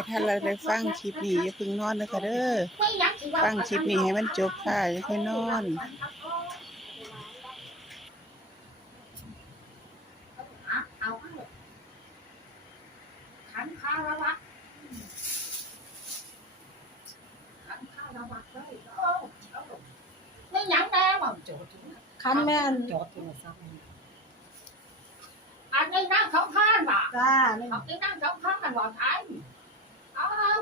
ดท่านเราได้ฟังคลิปนี้อย่าเพึ่งนอนนะคะเด้อฟังคลิปนี้ให้มันจบค่ะอย่าค่อยนอน เอาข้างหลังขันคารวะขันคารวะเลยโอ้ไม่หยังแน่ว่าโจทย์ถึง คันแม่น จอดโทรศัพท์ อันนี้นั่งสองข้างว่ะ จ้านี่ อันนี้นั่งสองข้างกันว่าไทยเอาเอา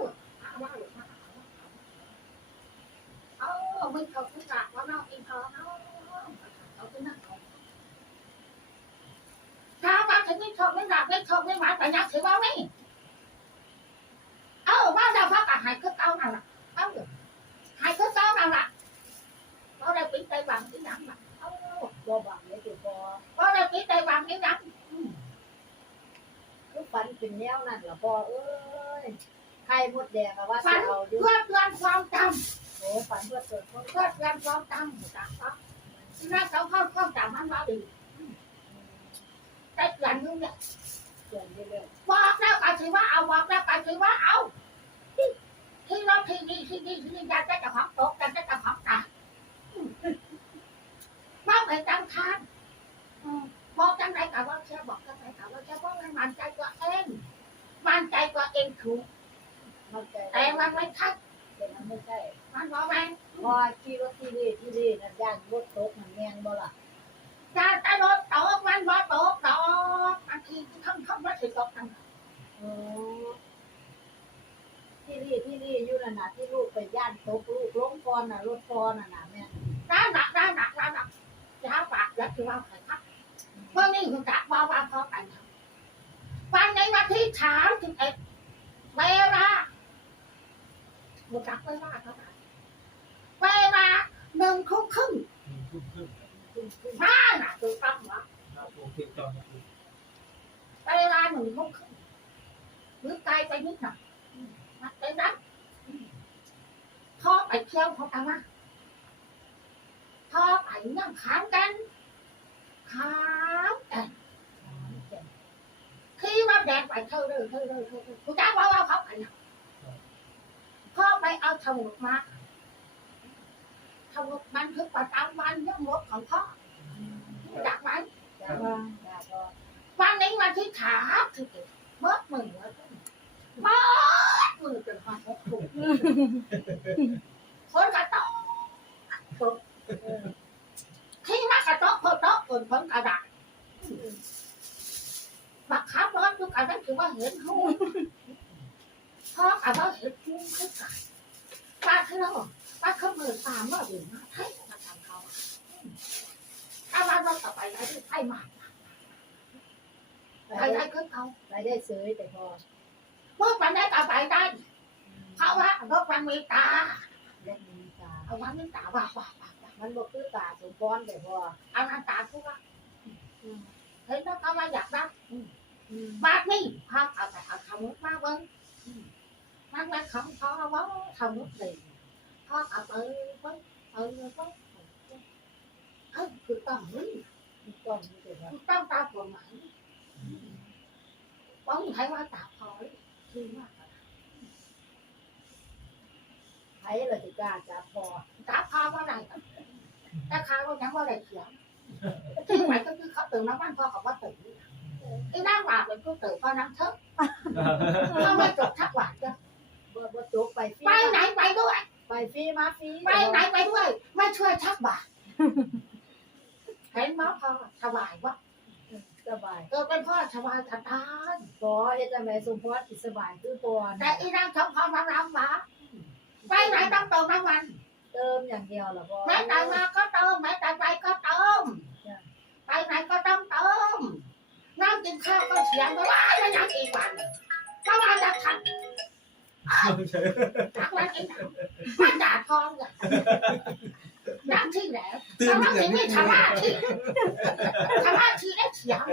เอาไม่เขาไม่กะว่าน้องอินทอเอาเอาไปนั่งของถ้าว่าถึงไม่ชอบไม่รักไม่ชอบไม่หวานแต่ยักถือว่าไม่เอาว่าเราพักกับหายคือเก่านั่นแหละเอาหายคือเก่านั่นแหละเพราะเราปิดใจบังที่ยังน่ะเอาบ่บังเลยติบ่เพราะเราปิดใจบังที่ยังคือฝันเป็นแนวนั้นล่ะบ่เอ้ย ข่มดแดงอะว่าฝัสินเอาอยู่เพื่อเตือนความจำโอ้ฝันเพื่อเกิดคนเพื่อเตือนความจำจากเขาน่าเขาเข้าเข้าจำมันว่าดีแต่อย่างนึงเนี่ยเกิดเรื่อยบอกแล้วก็ถือว่าเอาบอกแล้วก็ถือว่าเอาที่ที่เราที่นี่ที่นี่ที่นี่อยากจะจะพักตกอยากจะจะพักตามาไปจังทานอืมบอกจังไรกับว่าเชื่อบอกจังไรกับว่าเชื่อเพราะมันมั่นใจตัวเอง มั่นใจตัวเองถูกๆมันใจ แต่มันไม่ทัดแต่มันไม่ใช่มันบอกแรงพอขี่รถที่นี่ที่นี่นั่นย่านรถตกมันแมนบ่ล่ะจะจะโดนตกมันบ่ตกดอกบางทีทำทำไม่ถึงตกทั้งที่นี่ที่นี่อยู่นั่นน่ะที่ลูกไปย่านตกลูกล้มก่อนน่ะรถก่อนน่ะนะแม่ร้าหนักร้าหนักร้าหนักยาปากยัดที่ว่าใครครับเมื่อนี้คุณจักว่าว่าพอกันวันในวันที่สามสิบเอ็ดเวลา คุณจักเวลาเท่าไหร่เวลาหนึ่งทุ่มครึ่งทุ่มครึ่งบ้านน่ะคือตั้งวะครับผมติดจอนะเวลาหนึ่งทุ่มครึ่งหรือไกลไปนิดหน่อยมาเต็มนั้นพ่อไปเที่ยวเขาทำมาพ่อไปนั่งขามกันขามกันขี่มาแดงไปเท่าเลยเท่าเลยเท่าเลยคุณจ้าว่าว่าเขาไปนะ พ่อไปเอาสมุดมาสมุดบันทึกประจำวันเรื่องรถของพ่อจากไหนวันนี้วันที่ถามที่เกิดเมื่อมือแล้วก็เมื่อมือเป็นความหกถุงคนกระโต๊ะที่ว่ากระโต๊ะคนโต๊ะคนคนกระดาษบักขับรถทุกอันนั้นถือว่าเห็นหู พ่อกับว่าเห็นฟุ้งขึ้นกันป้าคือเราป้าเขาเมินตามเมื่อเดือนมาให้มาทำเขาถ้าว่าเราต่อไปได้ที่ให้มาไปไปได้ขึ้นเขาไปได้ซื้อแต่พอเมื่อวันได้ต่อไปได้เพราะว่ารถมันมีตาเล็กมีตาเอาวันนี้ตาว่าว่าว่าว่ามันบอกคือตาสมพรแต่พอเอาน้ำตาพูดว่าเห็นแล้วก็ว่าอยากได้อืมบาทนี่พาเอาไปเอาทำมุกมาเบิ้ง มันมันของพ่อว่าทำมุกดีพ่อเอาไปเบิ้งเออเบิ้งเออคือต้องนี่มีต้นมีแต่ว่าคือต้องตามกฎหมายว่ามีใครว่าตาพอคือมากไผเราจะกล้าจับพอตาพอว่าไรแต่ข้าวยังว่าไรเขียวที่หมายก็คือเขาตื่นน้ำมันพ่อกับว่าตื่นไอ้น้ำหวานเป็นผู้ตื่นพอน้ำเถอะเพราะว่จบทักหวานจ้ะ บ่บ่จกไปฟรีไปไหนไปด้วย ไปฟรีมาฟรีไปไหนไปด้วย ไม่ช่วยทักบาทเห็นมั้ยพอสบายวะสบายเออเป็นพ่อสบายทันทานพอเฮ็ดจังไดสมพรสิสบายคือพอแต่อีนางชมพอมารับมาไปไหนต้องเติมน้ำมัน เติมอย่างเดียวล่ะพอแม้แต่มาก็เติมแม้แต่ไปก็เติมไปไหนก็ต้องเติมน้ำกินข้าวก็เสียงไม่ว่าไม่ยังอีกวันก็มาจากทัน ทักวันอีกมาด่าทองอย่างนั่งที่ไหนตื่แต่ว่าที่งไม่นี้ทำหน้าที่ทำหน้าที่ได้เสียง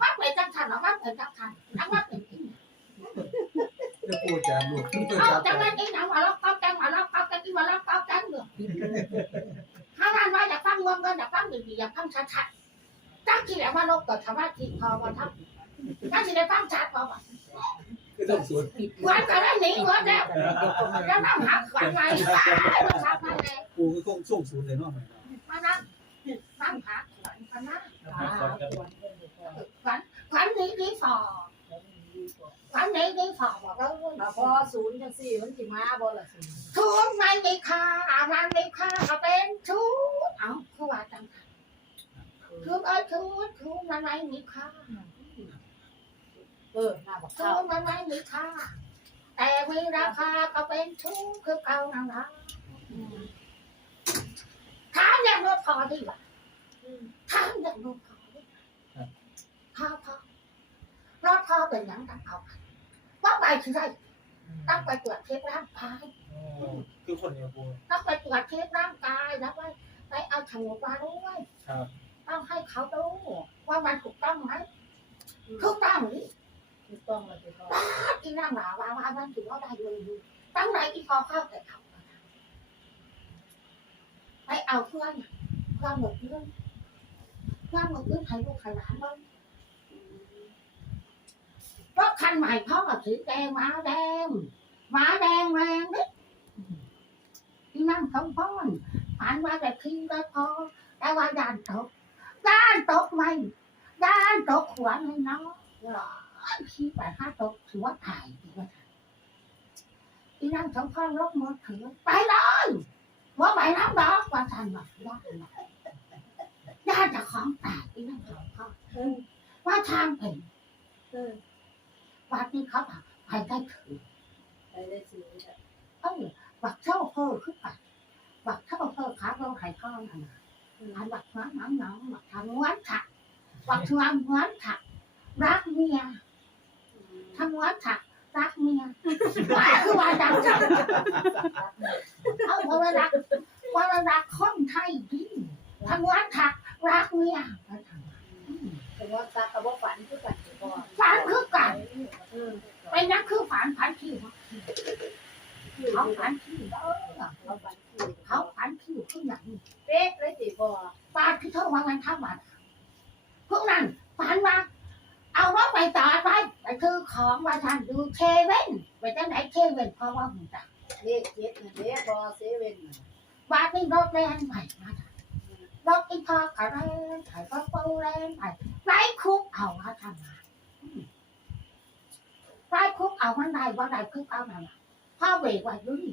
ว่าเป็นจังทันหรอว่าเป็นจังทันทั้งว่าเป็นที่จะพูดจาลูกเอาจังนั้นไอีหนังมาล็อกเก้าจังมาล็อกเก้าจังที่มาล็อกเก้าจังเลยถ้าท่านว่าอยากฟังเงินเงินอยากฟังดีๆอยากฟังชัดๆจังที่แหลมว่าโลกเกิดธรรมะที่พอว่าทับจังที่ได้ฟังชัดพอว่า ก็ก็ต้องสวนขวัญก็ได้หนีเงินแล้วแล้วต้องหาขวัญใหม่ต้องหาขวัญใหม่ปูก็ต้องส่งศูนย์เลยเนาะแม่มานั่งนั่งหาขวัญมานั่งขาควรเป็นดีกว่าขวัญขวัญหนีดีฟอขวัญหนีดีฟอบอกแล้วแต่พอศูนย์จังสี่มันสิมาบ่ล่ะศูนย์ทุนไม่มีค่ามันมีค่าก็เป็นชุดเอ้าคือว่าจังชุดเอ้ยชุดชุดมันไม่มีค่า เออหน้าบอกชุเข้าดมันไม่มีค่า แต่มีราคาก็เป็นชุดคือเก่านั่นละถามอย่างนู้นพอดีกว่าถามอย่างนู้นพอดีพอพอรอดพอเป็นอย่างนั้นเอาว่าไปที่ไรต้องไปตรวจเช็คร่างกาย คือคนเดียวปูต้องไปตรวจเช็คร่างกายแล้วไปไปเอาโฉนดมาด้วยครับ ต้องให้เขาดูว่ามันถูกต้องไหมถูกต้องหรือถูก ต้องเลยสิพ่อที่นั่งหนาว่าว่ามันถือว่าได้เลยตั้งไหนที่พอเข้าแต่เขาไปเอาเพื่อนเพื่อนหมดเรื่องเพื่อนหมดเรื่องใครลูกใครหลานบ้างรถคันใหม่พ่อกับสีแดงม้าแดงม้าแดงแรงนิดที่นั่งสมพรผ่านมาแต่ทีก็พอแต่ว่าด้านตกด้านตกไม่ด้านตกหัวไม่น้อย ขี้ไปห้าตกถือว่าถ่ายดีกว่าที่นั่งสมพรลกมือถือไปเลยว่าไปน้ำดอกว่าทันหรอกด้านหรอกด้านจะของตายที่นั่งสมพรว่าทางเป็นเออว่าที่เขาบอกไปได้ถือไปได้สิเออวักเช่าเพิ่มขึ้นไปวักเช่าเพิ่มขาเราไข่ก้อนนะอันวักน้ำน้ำน้ำวักทำวัดถักวักทำวัดถักรักเมีย ทำวัดถักรักเมียว่าคือว่าดังจังเอาว่ารักว่ารักคนไทยดีทำวัดถักรักเมียแต่ว่าตากับว่าฝันคือกันสิพ่อฝันคือกันเออไปนักคือฝันฝันที่เขาฝันที่เออเขาฝันคือเขาฝันที่ขึ้นอย่างเป๊ะเลยสิพ่อปาที่เท่าวันวันทั้งวันพวกนั้นฝันว่าเอารถไปจอดไว้ไป ซื้อของมาทานดูเชเว่นไปจังไหนเชเว่นเพราะว่ามึงจ้ะเลขเจ็ดนะเด้พอเซเว่นน่ะว่านี่รถแรงไปมาจ้ะรถอีพอกระแรงไปรถปูแรงไปไล่คุกเอามาทำมาไล่คุกเอามันได้ว่าได้คุกเอานั่นน่ะพ่อเบรกไว้ด้วย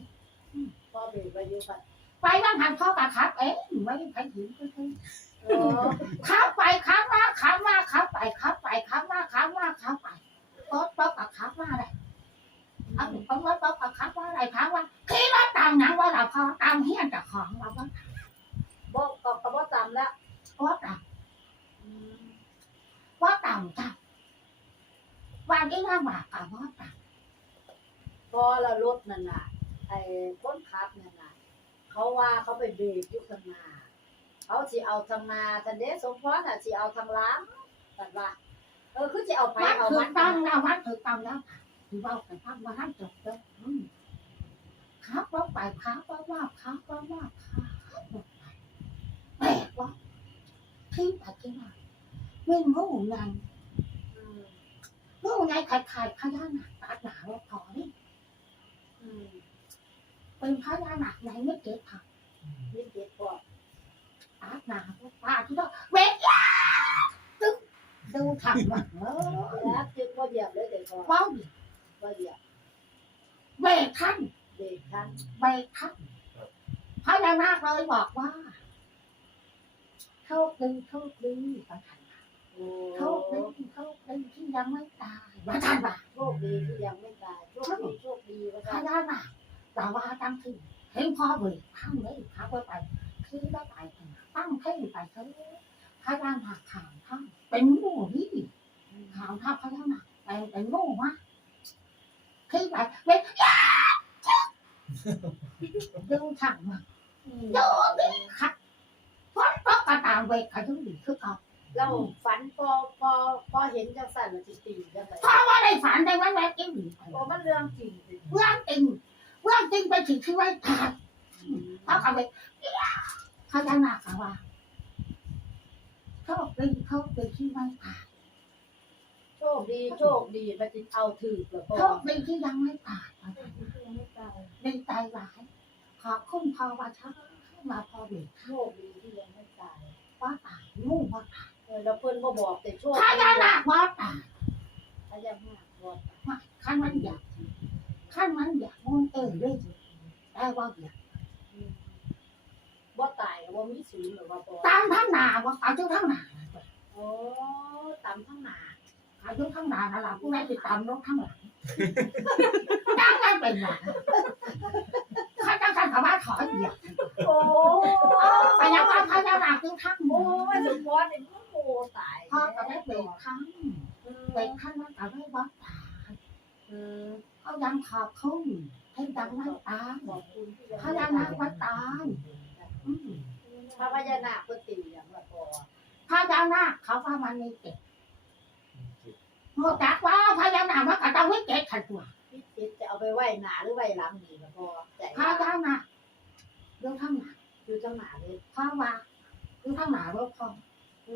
พ่อเบรกไปอยู่ค่ะไปบ้านหันพ่อกระขับ เอ๊ะไม่ได้ใครหินก็คือโอ้ขับไปขับมาขับมาขับไปขับไปขับมาขับมาขับไป รถรถกับขับมาได้เอาถึงรถรถกับขับมาได้ขับว่าขี่รถตามหนังว่าเราพอตามเฮียนจากของเราว่าบ่ก็ก็บ่จำแล้วว่าตามว่าตามจ้ะวันที่ลำบากกับว่าตามพอละรถนั่นน่ะไอ้คนขับนั่นน่ะเขาว่าเขาไปเบรกอยู่ข้างหน้าเขาสิเอาทางหน้าทันเด้สมพรน่ะสิเอาทางหล้างแต่ว่า เออคือสิเอาไปวันเอาถูมักนต้องแล้ววันถูกต้องแล้วที่ว่าไปพักว่าท่านจบแล้วขับรถไปขับว่าว่าขับว่าว่าขับรถไปแปลกว่าที่ไปที่มาไม่งูไงอืมงูไงขายขายพญานาคตัดหนาวพอนี่อืมเป็นพญานาคไหนไม่เก็บผัก นี่เจ็ดพ่อตัดหนาวตาที่ว่าเวทยาตึ๊ก ดูทำมาเออแล้วจึงบ่เหยียบเลยเด้อพ่อว้าวบ่เหยียบเวทท่านเบรกทันเวทท่านพญานาคเลยบอกว่าโชคดีโชคดีประทันโอ้โชคดีโชคดีที่ยังไม่ตายประทันว่าโชคดีที่ยังไม่ตายโชคดีโชคดีว่าพซั่นญานาคแต่ว่าตั้งที่เห็นพ่อเวทท่านเลยพาไปไปที่ได้ไปตั้งให้ไปเถอะ พญานาคขามท่านเป็นงูนี่ถามถ้าพญานาคไปเป็นโง่มากที่ไปเว้ยดูถังมาอืมดูดิค่ะฝนตกก็ตามเวทเขาดูดีคือเขาเราฝันพอพอพอเห็นจังสั่นมันสิตีจังไดเพราะว่าในฝันได้ว่าแม่กินดีโอ้มันเรื่องจริงสิเรื่องจริงเรื่องจริงไปถึงที่ไว้ตายเพราะเขาไปพญานาคว่า โชคดีโชคดีที่ไม่ตายโชโชคดีโชคดีไปติดเอาถือแล้วพอโชคดีที่ยังไม่ตายดีใจหลายขอบคุณพอว่าฉันให้มาพอเด็กโชคดีที่ยังไม่ตายว่าตายงูว่าตายแล้วเพิ่อนบ่บอกแต่โชคพญานาคว่าตายพญานาคบอกขั้นมันอยากขั้นมันอยากมันเออเลยได้ว่าอยาก บ่ตายบ่มีศูนย์หรือว่าบ่ตามทั้งหนาว่าอายุทั้งหนาโอ้ตามข้างหน้าอายุทั้งหนานั่นแหละผู้ใดติดตามรถทั้งหลังยังไงเป็นหลังข้าจังสันกับว่าถอยเหยียบโอ้ไปยังว่าพญานาคจึงทั้งโมโอ้ยสมพรนี่มันโอ้ตายพ่อก็ได้เบรกทั้งเบรกทั้งมันก็ได้ว่าตายเออเขายังขอบคุณให้ดังไม่ตาย ขอบคุณที่ พญานาคว่าตายอืม พระพญานาคเพิ่นตีอย่างละพอ พญานาคเขาว่า มันมีเจ็ดโมจักว่าพญานาคมันก็ต้องมีเจ็ดขันตัวพี่จิตจะเอาไปไหว้หนาหรือไหว้หลังนี่ละพ่อใจพญานาคเรื่องทั้งหนาอยู่จังหนาเลยเพราะว่าเรื่องทั้งหนารถพอเอ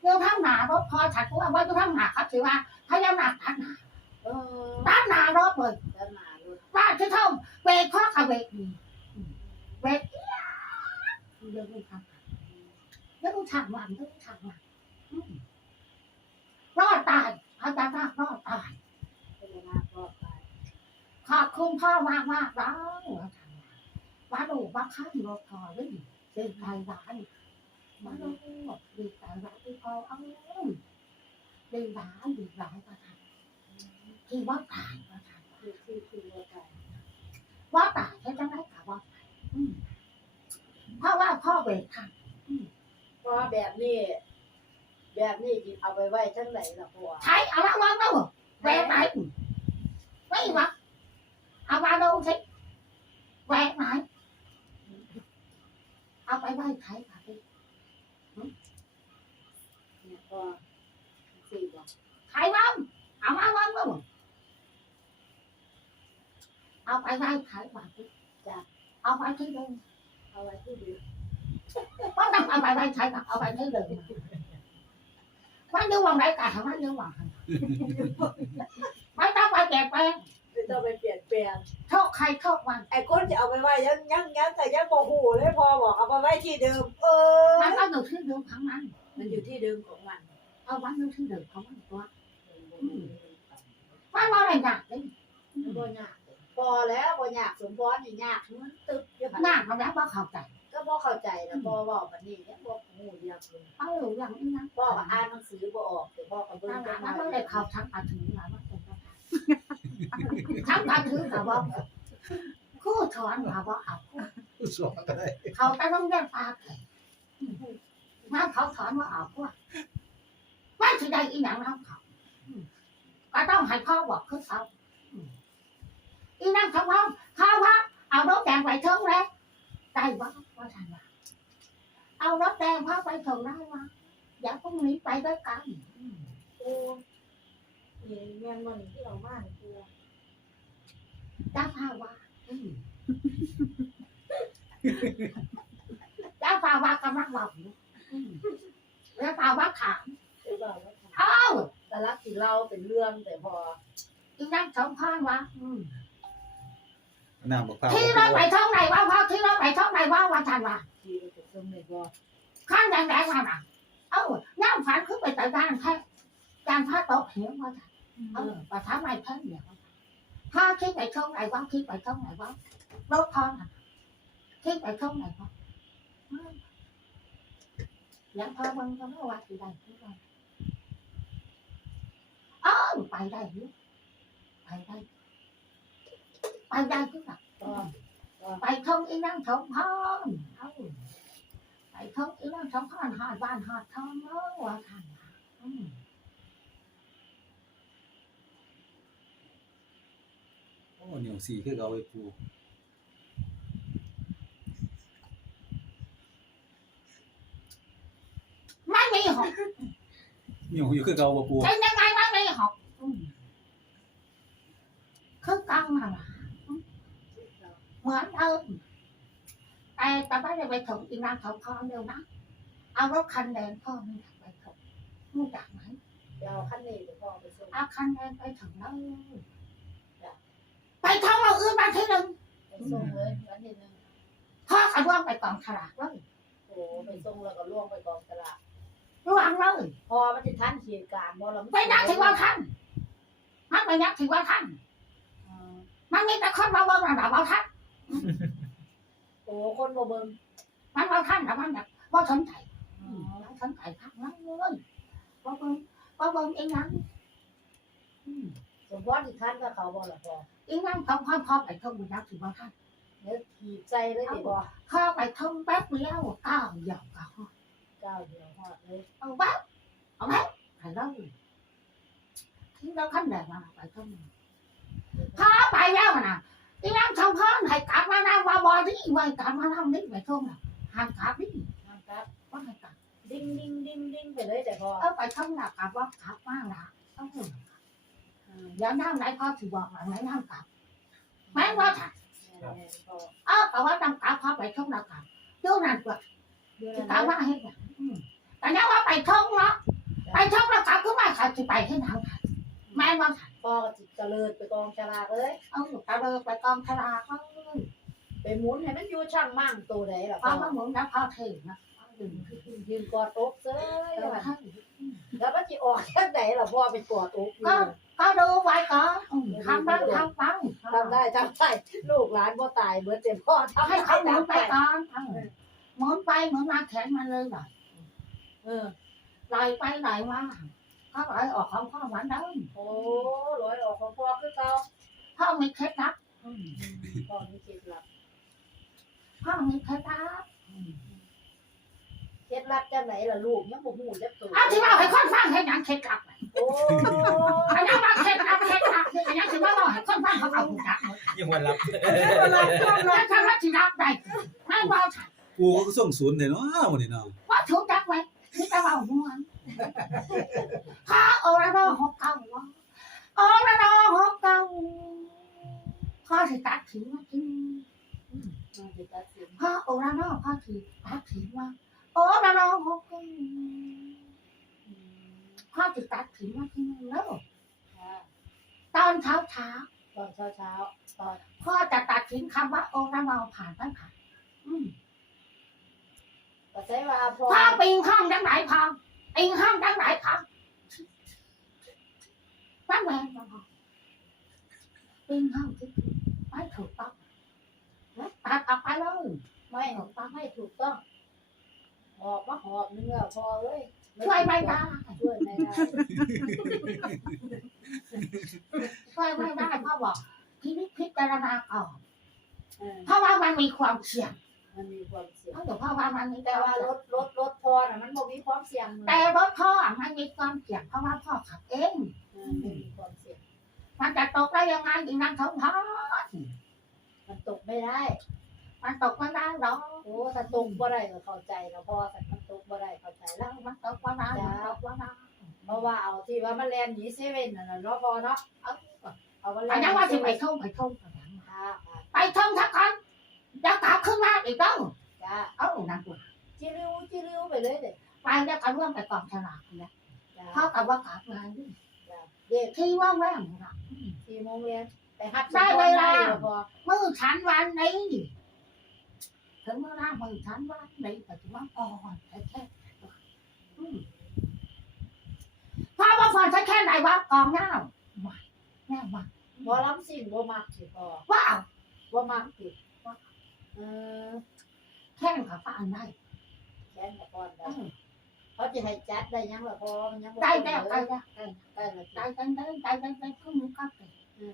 เรื่องทั้งหนารถพอฉันก็ว่าว่าเรื่องทั้งหนาเขาถือว่าพญานาคตัดหนาเออตัดหนารถเลยจังหน้าเลยว่าที่เท่าเบรกข้อกับเบรกดีเบรกเรื่องไม่ทำเรื่องฉากหวานเรื่องฉากหวานอืม รอดตายพญานาครอดตายพญารอดตายขอบคุณพ่อมากมากแล้วว่าดูว่าข้ามรถพอยเลยเดินไกลร้านมาดูดีใจร้านที่พอเอาดีร้านดีร้านประทานที่ว่าตายประทานคือคือคือว่าตายว่าตายใช่จังไรค่ะว่าตายเพราะว่าพ่อเบรกทันเพราะแบบนี้ แบบนี้จิเอาไปไว้จังไหนล่ะพ่อใช้เอาละวางแล้วแหวกไหนไม่วะเอามาดูสิแหวกไหนเอาไปไว้ใช้ค่ะพี่เนี่ยพ่อสี่บอกใครบ้างเอามาบ้างบ้างเอาไปไว้ขายบาทจ้ะเอาไปที่เดิมเอาไว้ที่ดีเพราะต้องเมมันอยู่วังไหนกันมันอยู่วังไม่ต้องไปแจกแปลงไม่ต้องไปเปลี่ยนแปลงโชคใครโชคมันไอ้คนจะเอาไปไว้ยังยังยังแต่ยังบ่หูเลยพอบอกเอาไปไว้ที่เดิม เออ มันก็อยู่ที่เดิมของมัน มันอยู่ที่เดิมของมัน เอาไว้อยู่ที่เดิมของมันตัวมันว่าอะไรหนักเลยบ่ยากพอแล้วบ่ยากสมพรนี่ยากมันตึบอยู่หนักมันแล้วว่าเข้าใจก็ บ่เข้าใจนะพ่อบอกมันนี่ยังบ่หูเรียกเลยเอออย่างนี้นะพ่อก็อ่านหนังสือบ่ออกแต่พ่อก็เบิ่งนั่นแหจัละงมันหไม่น่ได้อยเข้าทั้งอาทิตย์นะว่าเป็นประธานทั้งอาทิตย์แต่ว่าคู่ถอนว่าว่าเอาสอบก็ได้เขาแต่ต้องแยกปลาแก่มาเขาถอนว่าเอาพวกว่าสิได้อีหยังน้ำเขาอืมก็ต้องให้พ่อบอกคือเขาอืมอีนั่งเขาว่าเขาว่าเอารถแดงไปเทิงแล้วได้ว่า ว่าทันว่าเอารถแดงพาไปเทิงได้ว่าอย่าพรุ่งนี้ไปด้วยกันโอ้นี่แมนบ่นี่ที่เรามานี่คือจ้าพาว่าจ้าพาว่ากำลังบอกอยู่แล้วพาว่าถามเอ้าแต่รักสิเล่าเป็นเรื่องแต่พออีนั่งสองพันวะอืม น้ำมะพร้าวที่เราไปท่องไหนว่าพ่อที่เราไปท่องไหนว่าวันทันวะที่เราจะต้องได้บ่ข้างแดงแดงมาหนักเอ้าย่างฝันขึ้นไปแต่ด้านแค่การพาตกเหวว่าทันเออประทับไม่แค่เนี่ยถ้าคิดไปท่องไหนว่าคิดไปท่องไหนว่ารถทองอะคิดไปท่องไหนว่าแล้วพอมันก็ไม่ว่าที่ใดที่ใดเออไปได้หรือไปได้ ไปได้ที่ไหนก็ไปท่องอีนั่งท่องพอนเอ้าไปท่องอีนั่งท่องพอนหอดบ้านหอดทองเนาะว่าท่านว่าอืมโอ้เหนียวสีคือเอาไว้ปูไม่มีหอกเหนียวอยู่คือเอาบ่ปูเป็นยังไงไม่มีหอกอืมคือกังน่ะล่ะอืม เหมือนเดิมแต่แต่ไม่ได้ไปถึงอีนั่งท่องพอนเดียวนะเอารถคันแดงพ่อไม่อยากไปถึงรู้จักไหมบเดี๋ยวเอาคันนี้ไปพ่อไปส่งเอาคันแดงไปถึงแล้วไปท่องเราอื่นมาทีหนึ่งไปส่งเลยวันที่หนึ่งพ่อขันว่างไปกองฉลากเลยโอ้ไปส่งแล้วก็ล่วงไปกองตลาดระวังเลยพอมันจะทันเหตุการณ์บ่เราไปนักถือว่าท่านมันไปนักถือว่าท่านอ่ามันมีแต่คนมาเบิ่งระดับเอาท่าน โอ้คนบ่เบิ่งมันเอาท่านแต่มันแบบว่าสนใจอ๋อว่าสนใจพักนั้นเลยว่าเบิ่งว่าเบิ่งเองนั้นสมพรที่ทันกับเขาบ่ล่ะพ่อเองนั้นเขาพ่อพ่อไปท่องไปนักถือว่าท่านเดี๋ยวถีบใจเลยดิพ่อพ่อไปท่องแป๊บเดียวก้าวเดียวก้าวก้าวเดียวฮอดเลยเอาแป๊บเอาแป๊บไปเลยที่เราขั้นแดงมาไปท่องพาไปแล้วนะ อีนั่งชาวพ่อให้กลับมาหน้าว่าบอที่ไว้กลับมาทำนี่ไปท่องน่ะห้ามกลับนี่ทางครับว่าให้กลับดิ้งดิ้งดิ้งดิ้งไปเลยแต่พ่อเออไปท่องหลักกลับว่ากลับมาละเออเดี๋ยวน้ำไหนพ่อถือบอกว่าไหนน้ำกลับแม่ว่าค่ะแม่นพ่อเออแต่ว่าน้ำกลับพ่อไปท่องหลักกลับเดี๋ยวนั้นกว่าเดี๋ยวจะนั้นกลับมาให้แบบแต่เนี่ยว่าไปท่องเนาะไปท่องแล้วกลับก็มาค่ะจะไปให้หนาวค่ะ แม่ว่าค่ะพ่อก็จิตเจริญไปกองฉลากเลยเอาหนูตาเลยไปกองทลาเขาไปหมุนให้มันอยู่ช่างมั่งตัวไหนล่ะพ่พ่ออมาหมุนแล้วพ่อเทนะยืนกอดอกเซ้ยเออให้แล้วมันจะออกแค่ไหนล่ะพ่อไปกอดอกอยู่ก็ดูไว้ก่อนทำได้ทำไปทำได้ทำได้ลูกหลานพ่อตายเบิดเต็มพ่อทำให้ได้เขาหมุนทำไปได้ก่อนหมุนไปหมุนมาแขนมันเลยหน่อยเออลอยไปลอยมา ก็ลอยออกของพ่อเหมือนเดิมโอ้ลอยออกของพ่อคือเก่าพ่อมีเคล็ดลับพ่อมีเคล็ดลับพ่อมีเคล็ดลับเคล็ดลับจังไหนล่ะลูกยังบ่ฮู้จักตัวเอาที่ว่าให้คนฟังให้ยังเคล็ดลับโอ้อันนี้ว่าเคล็ดลับเคล็ดลับอันนี้คือว่าเราให้คนฟังเขาเอาหูจักยังวันรับแล้วถ้าว่าที่รับได้ไม่ว่าฉันปูก็ส่งศูนย์เนาะวันนี้เนาะว่าถูกจักไว้ที่จะว่าหัว พระโอระดอหกเก้าโอระดอหกเก้าพ่อสิตัดถิงว่าจริงมาสินพ่อโอระดอพ่อสิตัดถิงว่าโอระดอหกเก้าพ่อสิตัดถิงว่าจริงแล้วตอนเช้าเช้าตอนเช้าเช้าๆตอนพ่อจะตัดถิงคำว่าโอระดอผ่านไม่ผ่านอืมก็ใช้ว่าพ่อปิงห้องดังไหนพั งปิงห้องดังไหนพังบ้านแหวนมาพอปิงห้องที่ไม่ถูกต้องตัดออกไปเลยไม่ไม่ถูกต้องหอบมาหอบนึงแล้วพ่อเอ้ยช่วยไม่ได้ช่วยไม่ได้ช่วยไม่ได้พ่อบอกพินิจพิจารณาก่อนเออเพราะว่ามันมีความเสี่ยง มันมีความเสี่ยงเพราะเดี๋ยวพ่อว่ามันมีแต่แต่ว่าว่ารรถรถรถพ่อน่ะมันบ่มีความเสี่ยงแต่รถพ่อมันมีความเสี่ยงเพราะว่าพ่อขับเองเออไม่มีความเสี่ยง มันจะตกได้ยังไงอีนั่งท้องพ่อมันตกไม่ได้ มันตกไม่ได้หรอกโอ้ถ้าตกบ่ได้ก็เข้าใจแล้วพ่อแต่มันตกบ่ได้เข้าใจแล้แล้วว มันตกไม่ได้มันตกไม่ได้เพราะว่าเอาที่ว่ามันแล่นหนีเซเว่นนั่นน่ะเนาะพ่อเนาะเอาเอามันอัแล่นนนั้นว่าจะไปท่องไปท่องไปท่องค่ะค่ะไปท่องทักกัน จะกลับขึ้นมาอีกแล้วจ้าเอ้านั่นกูจิริวจิริวไปเลยเด้อไปแล้วก็ร่วมไปกองฉลากนะจ้าเท่ากับว่ากลับมาจ้าเด็กที่ว่างแวงนะสี่โมงเรียนไปหัดได้เวลาพอมือฉันวันนี้ถึงเวลามือฉันวันนี้แต่ถึงว่าอ่อนแค่แค่อืมพ่อว่าฟันฉันแค่ไหนวะกองเงาไม่แน่มาหมอลำสิ่งบ่มักสิพ่อว้าวบ่มักสิเออแค่กับฟันได้แค่นกับก่อนเอได้อเขาจะให้จัดได้ยังล่ะพ่อมันยังบ่ได้แล้วได้ได้แล้วได้แล้วได้ได้ได้ได้ได้ได้ขึ้นมือก็เก่ง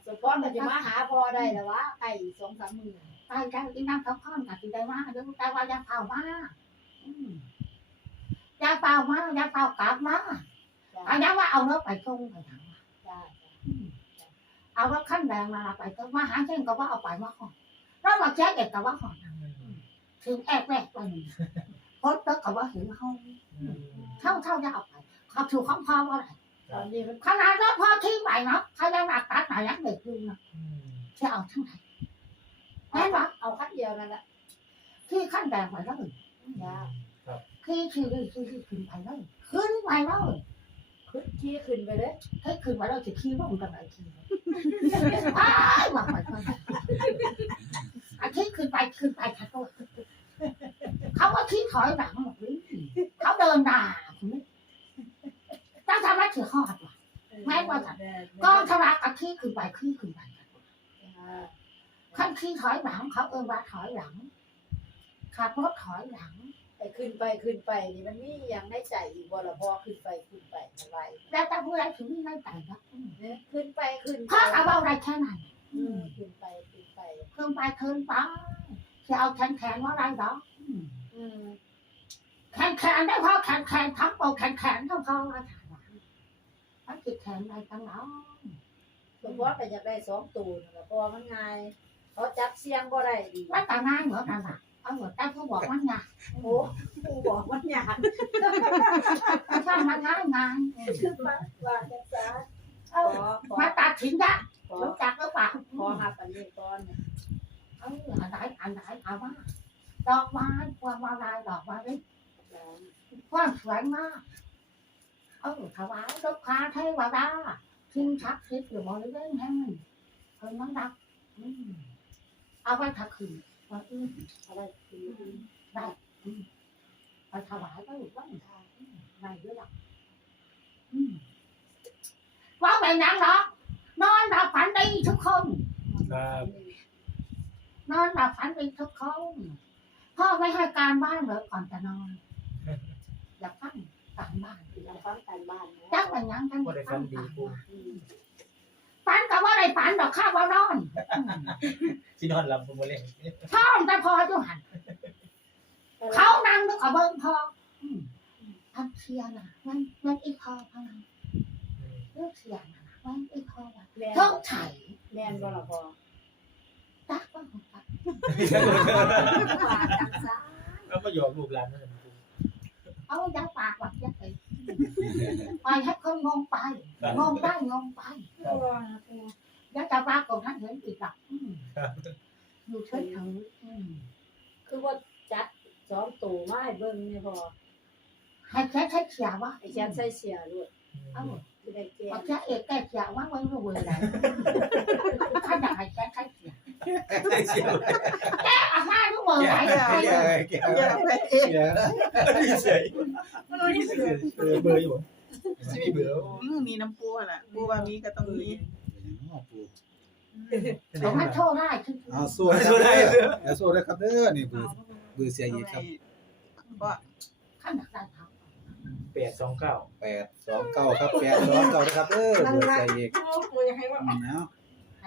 สมพรมันจะมาหาพ่อได้แล้ววะไก่สองสามมื้อได้ได้ที่นั่งเขาข้อนกับที่ได้มาเดี๋ยวแต่ว่าอย่าเป่ามาอืมอย่าเป่ามาอย่าเป่ากลับมาจ้าอันนี้ว่าเอารถไปส่งไปทางจ้าเอารถขั้นแดงมาไปก็มาหาเช่นก็ว่าเอาไปมาก่อน แล้วมาแจ้งเอกก็ว่าก่อนถึงแอบแรกไปพดเตก็ว่าเห็นเขาเท่าเท่าจะเอาไปเขาถูกของพ่อว่าอะไรตอนนี้มันขนาดรถพ่อทิ้งไปเนาะเขายังหนักตัดหนายังเด็กอยู่เนาะจะเอาทั้งไหนแม่นวะเอาคันเดียวนั่นแหละที่ขั้นแดงไปแล้วจ้าที่คือคือคือขึ้นไปแล้วขึ้นไปแล้วขึ้นขี้ขึ้นไปเลยให้คืนมาเราจะขี้ว่ามึงกันไหนขี้อ้ายว่าไปก่ อนอาทิตย์คืนไปคืนไปค่ะตัวเขาว่าขี้ถอยหลังหมดเลยเขาเดินด่าคุณตั้งทำให้ถือหอดว่ะแม่ว่าจัดก็ทะเลาะกับขี้คืนไปขี้คืนไปขั้นขี้ถอยหลังเขาเอิ้นว่าถอยหลังขับรถถอยหลังไอ้ขึ้นไปขึ้นไปนี่มันมีอย่างในใจอีกบ่ละพอขึ้นไปขึ้นไปอะไรแล้วแต่ผู้ใดถึงไม่ได้แต่งนะอืมเนี่ยขึ้นไปขึ้นไปเพราะเอาเอาอะไรแค่นั้นอืมขึ้นไป ขึ้นไปขึ้นไปขึ้นไปจะเอาแขนแขนว่าอะไรหรออืมอืมแขนแขนได้พอแขนแขนทั้งโปแขนแขนเท่าเขาว่าถามว่ามันติดแขนอะไรตั้งเนาะสมมติว่าอยากได้สองตูนนล่ะเพราะว่ามันง่ายเขาจับเสียงบ่ได้ดีว่าแต่ง่ายเหรอแต่ละเอาเหมือนแต่ผู้บอกมันง่ายโอ้กูบอกมันยากไม่ใช่มันง่ายง่ายขึ้นมาว่าจังซะเอขออขอมาตัดสินได้ขอ รู้จักหรือเปล่าขอหับอันนี้ก่อนเนี่ยเอออันไหนอันไหนเอาว่าดอกไม้พวงมาลัยดอกไม้ความสวยมากเออถวายลูกค้าเทวดาทิ้งชักทิพย์อยู่บริเวณแห่งหนึ่งเพิ่นมันดักอืมเอาไว้ถักขืนว่าอืมอะไรคือได้อืมไปถวายก็อยู่ว่าทางได้ด้วยหรอกอืมว่าไปนังเนาะ นอนหลับฝันดีทุกคนครับนอนหลับฝันดีทุกคนพ่อไม่ให้การบ้านเลยก่อนจะนอน อยากฟังการบ้านเราฟังการบ้านนะจักไปยังกันบ่ได้ฟันดีปูอืมฝันกับว่าอะไรฝันดอกข้าวว่านอนที่นอนหลับผมบ่เล่นชอบแต่พอจุหันเขานั่งนึกเอาเบิ้งพออืมทำเชียร์นะมันมันอีกพอพนังเลือกเชียร์นะมันอีกพอว่ะแม่น เท่าไถ่แม่นบ่ล่ะพอจักว่าของจักว่าจังซะแล้วก็หยอกลูกหลานนั่นแหละปูเอายักปากว่ายักไปไปให้คนงงไปงงได้งงไปยักจะปากของท่านเห็นอีกหรอกอืมอยู่เฉยๆอืมคือว่าจัดสองตูมาให้เบิ่งนี่พอให้แค่แค่เขียวว่าไอ้แคนใส่เสียด้วยเอ้า สิได้แก้เอาแค่เอกแค่เขียวว่าไม่รู้เวลาถ้าอยากให้แค่แค่เขียวแค่อาม่ารู้เบอร์ไหนอย่าไปเองเสียเออเบอร์อยู่สิมีเบอร์อืมมีน้ำปูหั่นล่ะปูว่ามีก็ต้องมีเขามาโชว์ได้คือเอาสู้นะครับเด้อเอาสู้ได้ครับเด้อนี่เบอร์เบอร์เสียอีกครับเพราะขั้นหนัก ได้ทแปดสองเก้า829ครับ829นะครับเด้อเบอร์เสียอีกอืมเอาำให้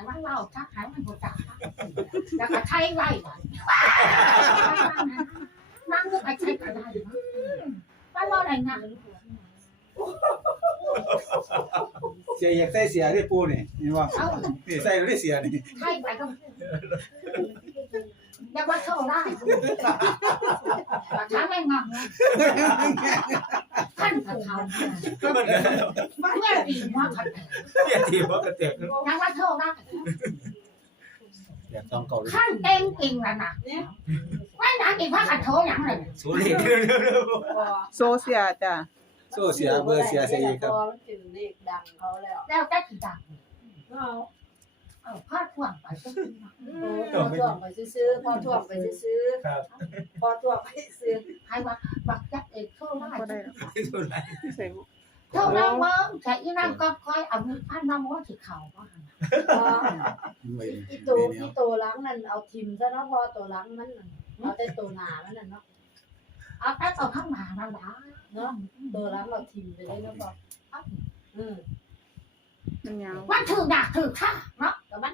มันเล่าชักให้มันหัวจักแล้วก็ใช้ไล่ก่อนนั่งนึกไปใช้ก็ได้ว่าว่าอะไรนะเสียอีกใส่เสียได้ปูนี่นี่ว่าเอานี่ใส่ได้เสียนี่ใช่ไปก็ อย่าว่าโชว์ได้ช้าไม่งอมนะขั้นกับเขาว่าแม่ดีว่าขันเรียกทีมว่ากระเตกอย่าว่าโชว์ได้แบบต้องเก่าเลยขั้นเต็งจริงแล้วนะไม่นานอีกว่าขันโชว์อย่างเลยสูเลขเร็วพอโซเสียจ้ะโซ่เสียเบอร์เสียเสียอีกครับพอมันเป็นเลขดังเขาแล้วแล้วได้กี่ดัง เอาเอาพาดท่วงไปก็คือโอ้พอท่วงไปซื้อๆพอท่วงไปซื้อๆครับๆพอท่วงไปซื้อให้ว่าบักจักเอกโชว์ได้บ่ได้หรอกเท่าไหร่ใส่โชว์ได้เบิ้งแต่อีนั่นก็คอยเอามือพันน้ำมันที่เข่าบ้างพอไว้อีนี่ตัวอีตัวหลังนั่นเอาทิมซะเนาะพอตัวหลังมันนั่นเอาแต่ตัวหน้ามันนั่นเนาะเอาแต่เอาข้างหน้านั่นละเนาะตัวหลังเราทิมไปเลยเนาะพออืม มันยาว มันถือหนักถือข้าเนาะแต่มัน